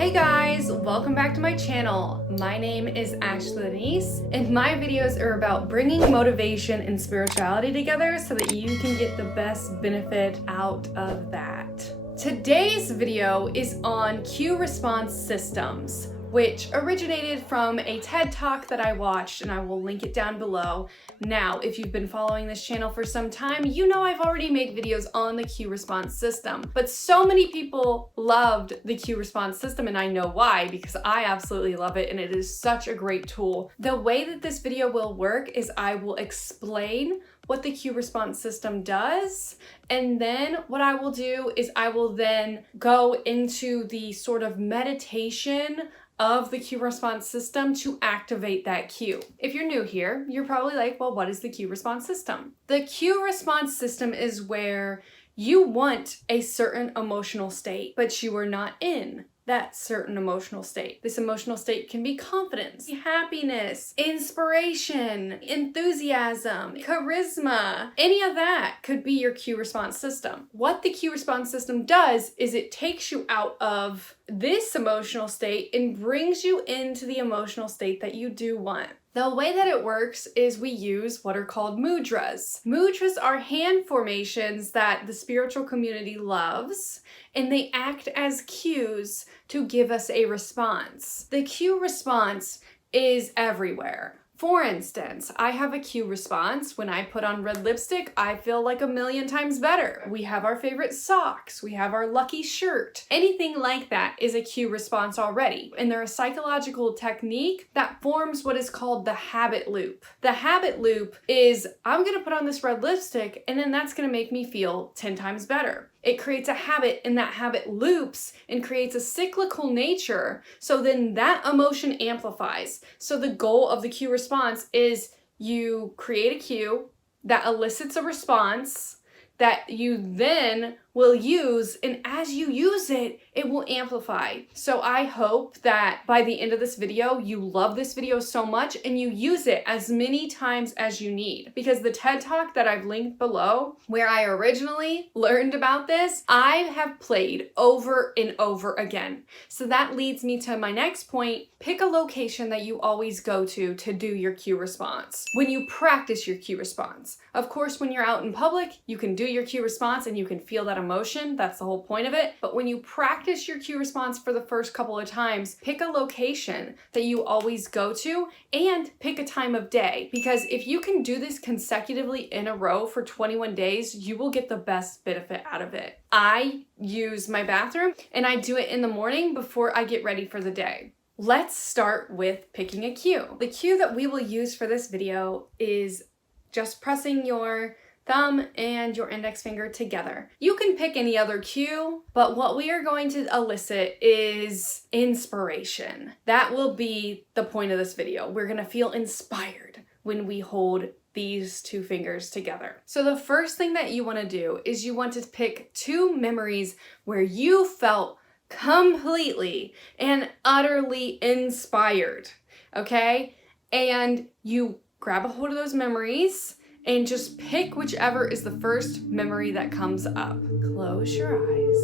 Hey guys, welcome back to my channel. My name is Ashley Denise, and my videos are about bringing motivation and spirituality together so that you can get the best benefit out of that. Today's video is on cue response systems, which originated from a TED Talk that I watched, and I will link it down below. Now, if you've been following this channel for some time, you know I've already made videos on the cue response system, but so many people loved the cue response system, and I know why, because I absolutely love it, and it is such a great tool. The way that this video will work is I will explain what the cue response system does, and then what I will do is I will then go into the sort of meditation of the cue response system to activate that cue. If you're new here, you're probably like, well, what is the cue response system? The cue response system is where you want a certain emotional state, but you are not in that certain emotional state. This emotional state can be confidence, happiness, inspiration, enthusiasm, charisma. Any of that could be your cue response system. What the cue response system does is it takes you out of this emotional state and brings you into the emotional state that you do want. The way that it works is we use what are called mudras. Mudras are hand formations that the spiritual community loves, and they act as cues to give us a response. The cue response is everywhere. For instance, I have a cue response. When I put on red lipstick, I feel like 1,000,000 times better. We have our favorite socks. We have our lucky shirt. Anything like that is a cue response already. And they're a psychological technique that forms what is called the habit loop. The habit loop is, I'm gonna put on this red lipstick, and then that's gonna make me feel 10 times better. It creates a habit, and that habit loops and creates a cyclical nature. So then that emotion amplifies. So the goal of the cue response is you create a cue that elicits a response that you then will use, and as you use it, it will amplify. So I hope that by the end of this video, you love this video so much and you use it as many times as you need. Because the TED Talk that I've linked below, where I originally learned about this, I have played over and over again. So that leads me to my next point. Pick a location that you always go to do your cue response. When you practice your cue response. Of course, when you're out in public, you can do your cue response and you can feel that emotion. That's the whole point of it. But when you practice your cue response for the first couple of times, pick a location that you always go to and pick a time of day. Because if you can do this consecutively in a row for 21 days, you will get the best benefit out of it. I use my bathroom and I do it in the morning before I get ready for the day. Let's start with picking a cue. The cue that we will use for this video is just pressing your thumb and your index finger together. You can pick any other cue, but what we are going to elicit is inspiration. That will be the point of this video. We're gonna feel inspired when we hold these two fingers together. So the first thing that you wanna do is you want to pick two memories where you felt completely and utterly inspired, okay? And you grab a hold of those memories and just pick whichever is the first memory that comes up. Close your eyes.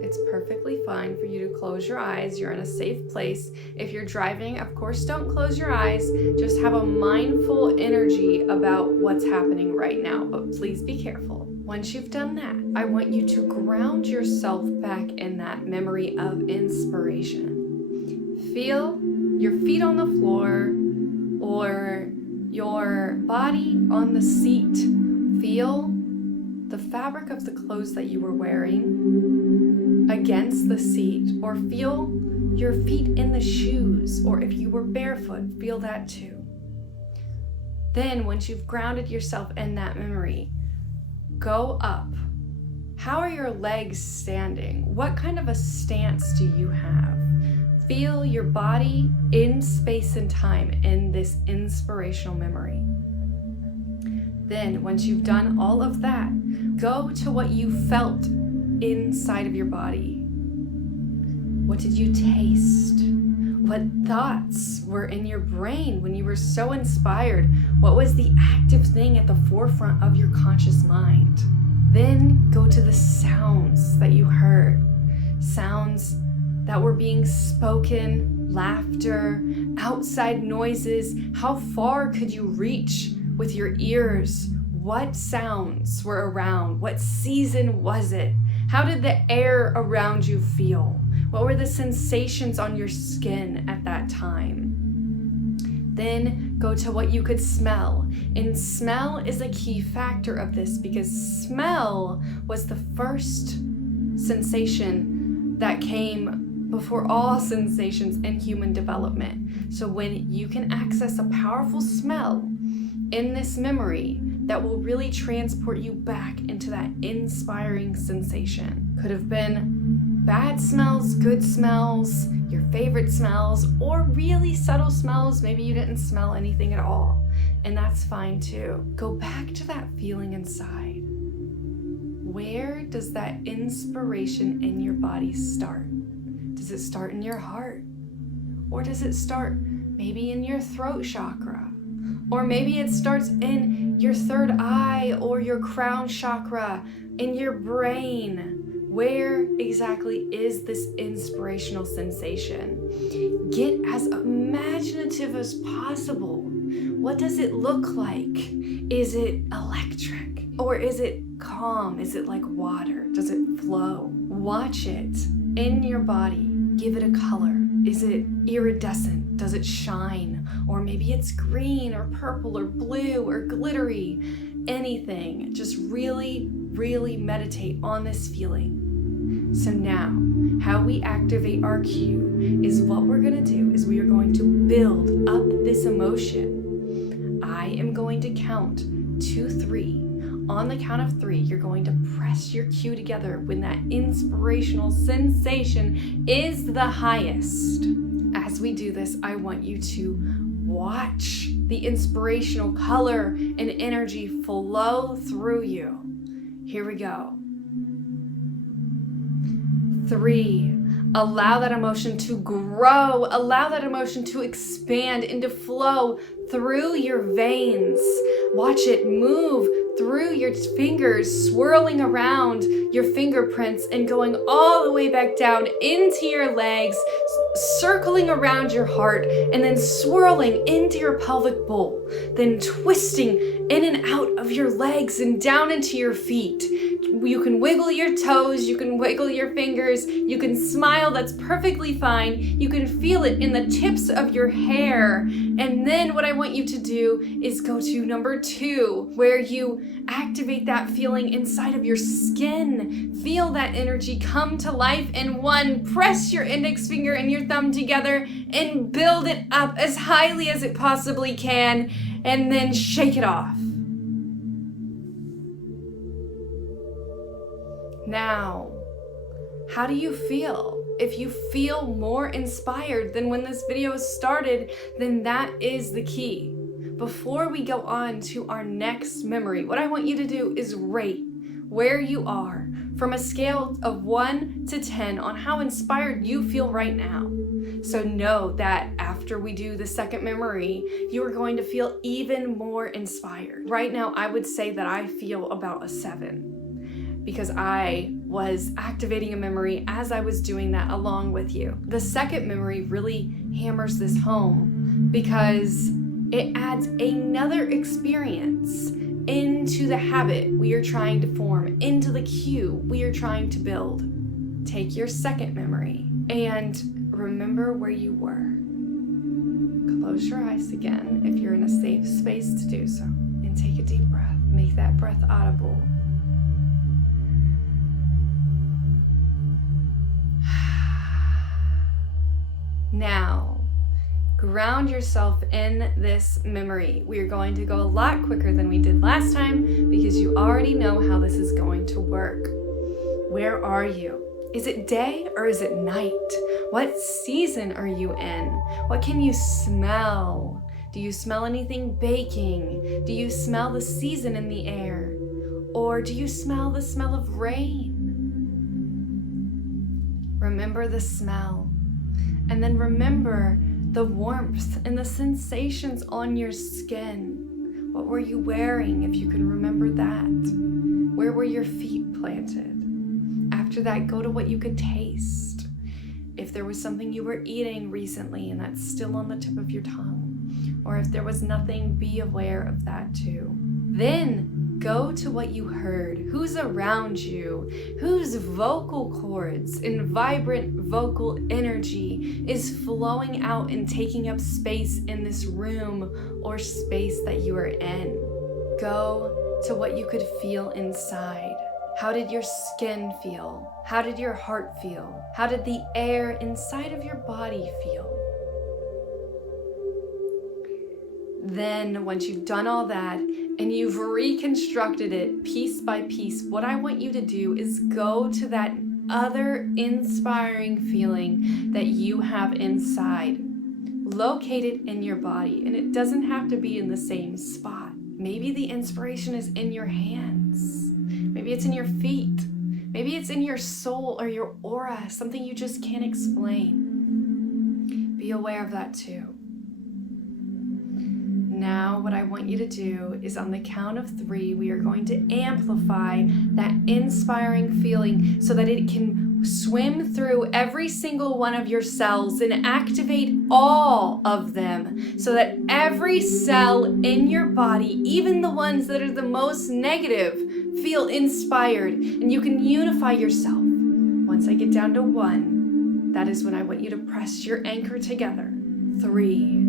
It's perfectly fine for you to close your eyes. You're in a safe place. If you're driving, of course, don't close your eyes. Just have a mindful energy about what's happening right now, but please be careful. Once you've done that, I want you to ground yourself back in that memory of inspiration. Feel your feet on the floor or your body on the seat. Feel the fabric of the clothes that you were wearing against the seat, or feel your feet in the shoes, or if you were barefoot, feel that too. Then once you've grounded yourself in that memory, go up. How are your legs standing? What kind of a stance do you have? Feel your body in space and time in this inspirational memory. Then, once you've done all of that, go to what you felt inside of your body. What did you taste? What thoughts were in your brain when you were so inspired? What was the active thing at the forefront of your conscious mind? Then go to the sounds that you heard. Sounds that were being spoken, laughter, outside noises. How far could you reach with your ears? What sounds were around? What season was it? How did the air around you feel? What were the sensations on your skin at that time? Then go to what you could smell. And smell is a key factor of this, because smell was the first sensation that came before all sensations in human development. So when you can access a powerful smell in this memory, that will really transport you back into that inspiring sensation. Could have been bad smells, good smells, your favorite smells, or really subtle smells. Maybe you didn't smell anything at all, and that's fine too. Go back to that feeling inside. Where does that inspiration in your body start? Does it start in your heart? Or does it start maybe in your throat chakra? Or maybe it starts in your third eye or your crown chakra, in your brain. Where exactly is this inspirational sensation? Get as imaginative as possible. What does it look like? Is it electric? Or is it calm? Is it like water? Does it flow? Watch it in your body. Give it a color. Is it iridescent? Does it shine? Or maybe it's green or purple or blue or glittery. Anything. Just really, really meditate on this feeling. So now, how we activate our cue is what we're going to do is we are going to build up this emotion. I am going to count to 3. On the count of 3, you're going to press your cue together when that inspirational sensation is the highest. As we do this, I want you to watch the inspirational color and energy flow through you. Here we go. 3. Allow that emotion to grow. Allow that emotion to expand and to flow through your veins. Watch it move through your fingers, swirling around your fingerprints and going all the way back down into your legs, circling around your heart, and then swirling into your pelvic bowl, then twisting in and out of your legs and down into your feet. You can wiggle your toes, you can wiggle your fingers, you can smile, that's perfectly fine. You can feel it in the tips of your hair. And then what I want you to do is go to number 2, where you activate that feeling inside of your skin. Feel that energy come to life. And 1, press your index finger and your thumb together and build it up as highly as it possibly can, and then shake it off. Now, how do you feel? If you feel more inspired than when this video started, then that is the key. Before we go on to our next memory, what I want you to do is rate where you are from a scale of 1 to 10 on how inspired you feel right now. So know that after we do the second memory, you are going to feel even more inspired. Right now, I would say that I feel about a 7. Because I was activating a memory as I was doing that along with you. The second memory really hammers this home because it adds another experience into the habit we are trying to form, into the cue we are trying to build. Take your second memory and remember where you were. Close your eyes again if you're in a safe space to do so, and take a deep breath. Make that breath audible. Now, ground yourself in this memory. We are going to go a lot quicker than we did last time because you already know how this is going to work. Where are you? Is it day or is it night? What season are you in? What can you smell? Do you smell anything baking? Do you smell the season in the air? Or do you smell the smell of rain? Remember the smell. And then remember the warmth and the sensations on your skin. What were you wearing, if you can remember that? Where were your feet planted? After that, go to what you could taste. if there was something you were eating recently and that's still on the tip of your tongue, or if there was nothing, be aware of that too. Then go to what you heard, who's around you, whose vocal cords and vibrant vocal energy is flowing out and taking up space in this room or space that you are in. Go to what you could feel inside. How did your skin feel? How did your heart feel? How did the air inside of your body feel? Then, once you've done all that and you've reconstructed it piece by piece, what I want you to do is go to that other inspiring feeling that you have inside. Locate it in your body, and it doesn't have to be in the same spot. Maybe the inspiration is in your hands. Maybe it's in your feet. Maybe it's in your soul or your aura, something you just can't explain. Be aware of that too. Now, what I want you to do is on the count of 3, we are going to amplify that inspiring feeling so that it can swim through every single one of your cells and activate all of them so that every cell in your body, even the ones that are the most negative, feel inspired and you can unify yourself. Once I get down to 1, that is when I want you to press your anchor together. 3.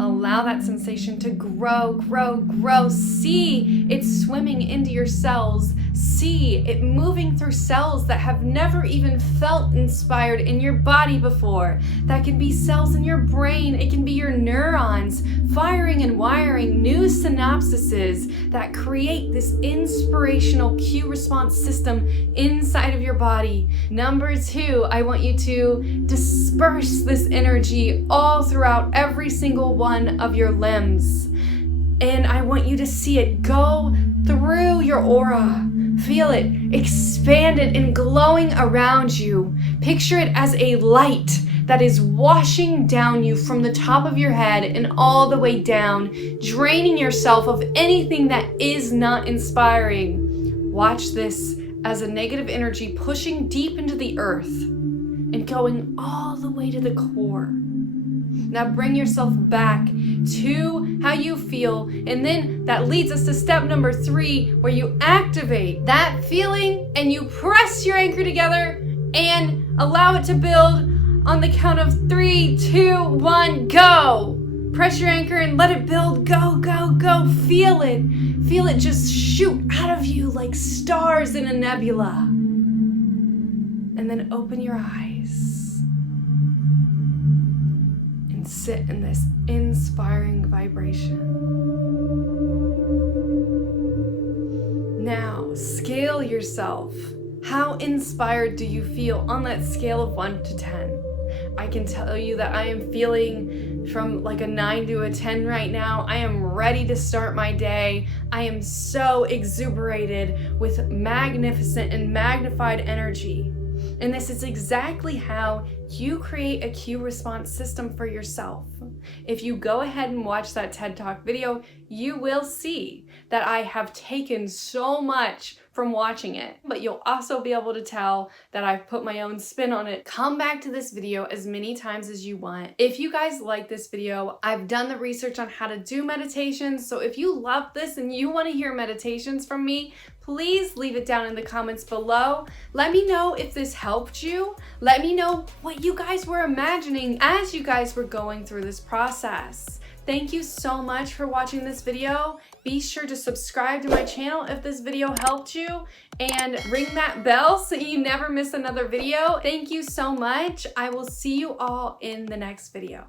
Allow that sensation to grow, grow, grow. See it swimming into your cells. See it moving through cells that have never even felt inspired in your body before. That can be cells in your brain. It can be your neurons firing and wiring new synapses that create this inspirational cue response system inside of your body. Number 2, I want you to disperse this energy all throughout every single one of your limbs. And I want you to see it go through your aura. Feel it expanded and glowing around you. Picture it as a light that is washing down you from the top of your head and all the way down, draining yourself of anything that is not inspiring. Watch this as a negative energy pushing deep into the earth and going all the way to the core. Now bring yourself back to how you feel, and then that leads us to step number 3, where you activate that feeling and you press your anchor together and allow it to build on the count of 3, 2, 1, go! Press your anchor and let it build. Go, go, go. Feel it. Feel it just shoot out of you like stars in a nebula. And then open your eyes. Sit in this inspiring vibration. Now, scale yourself. How inspired do you feel on that scale of 1 to 10? I can tell you that I am feeling from like a 9 to a 10 right now. I am ready to start my day. I am so exuberated with magnificent and magnified energy. And this is exactly how you create a cue response system for yourself. If you go ahead and watch that TED Talk video, you will see that I have taken so much from watching it, but you'll also be able to tell that I've put my own spin on it. Come back to this video as many times as you want. If you guys like this video, I've done the research on how to do meditations, so if you love this and you want to hear meditations from me, please leave it down in the comments below. Let me know if this helped you. Let me know what you guys were imagining as you guys were going through this process. Thank you so much for watching this video. Be sure to subscribe to my channel if this video helped you and ring that bell so you never miss another video. Thank you so much. I will see you all in the next video.